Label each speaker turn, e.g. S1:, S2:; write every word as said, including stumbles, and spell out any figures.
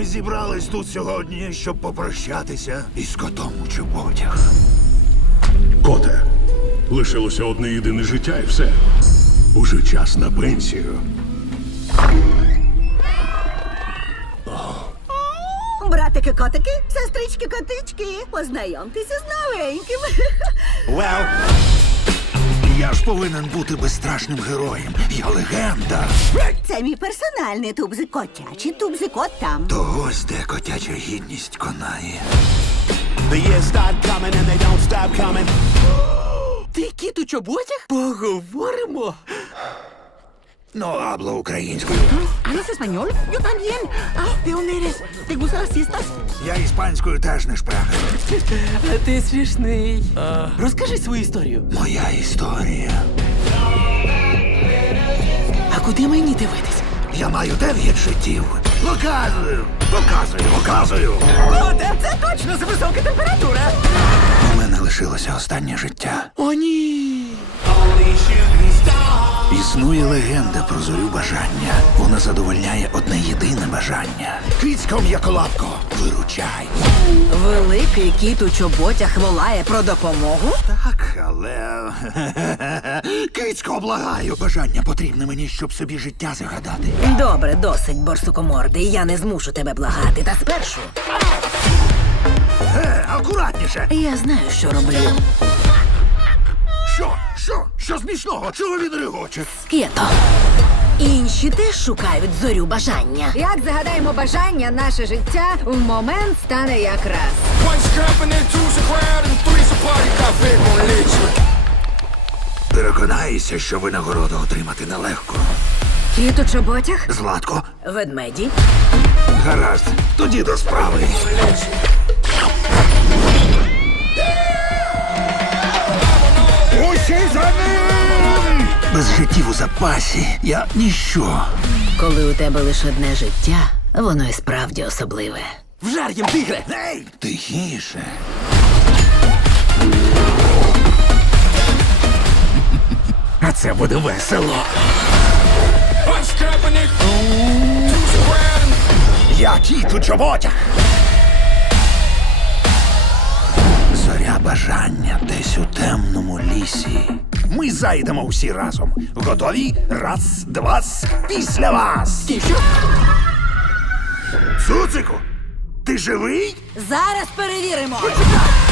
S1: Ми зібрались тут сьогодні, щоб попрощатися із котом у чоботях.
S2: Коте, лишилося одне єдине життя і все. Уже час на пенсію.
S3: Братики-котики, сестрички-котички, познайомтеся з новеньким.
S1: Well, я ж повинен бути безстрашним героєм. Я легенда.
S3: Це мій персональний тубзик, котячий тубзик-кот там.
S1: То ось де котяча гідність конає.
S4: The years start coming and they don't stop coming.
S5: Ти кіт у чоботях? Поговоримо.
S1: Ну, абло українською.
S5: ¿Hablas español? Yo también. Ah, ¿de dónde eres? ¿Te gustan las fiestas?
S1: Я іспанською теж не шпрага.
S5: Ти смішний. Розкажи свою історію.
S1: Моя історія.
S5: А куди мені дивитись?
S1: Я маю дев'ять життів. Показую, показую, показую.
S5: Коте, це точно за висока температура.
S1: У мене лишилося останнє життя.
S5: О, ні.
S1: Існує легенда про зорю бажання. Вона задовольняє одне єдине бажання. Кицько м'яколапко, виручай.
S6: Великий кіт у чоботях волає про допомогу?
S1: Так, але... Кицько, благаю. Бажання потрібне мені, щоб собі життя загадати.
S6: Добре, досить, борсукомордий. Я не змушу тебе благати. Та спершу
S1: Е, акуратніше.
S6: я знаю, що роблю.
S1: Що? Що? Що смішного? Чого він регоче?
S6: К'єто. Інші теж шукають зорю бажання.
S7: Як загадаємо бажання, наше життя в момент стане якраз.
S4: One's company, two's a crowd, and three's a party. Cafe gonna let you.
S1: Переконаюся, що винагороду отримати нелегко.
S7: Кіт у чоботях?
S1: Златко,
S6: Ведмеді.
S1: гаразд, тоді до справи. Усі за ним! Без життів у запасі я ніщо.
S6: Коли у тебе лише одне життя, воно і справді особливе.
S5: Вжар їм, тигре.
S1: Ей, тихіше. А це буде весело.
S4: One's company, two's a crowd, and
S1: Я кіт у чоботях. Зоря бажання десь у темному лісі. Ми зайдемо всі разом. Готові? Раз, два, після вас.
S5: Ти що?
S1: Цуцику, ти живий?
S6: Зараз перевіримо.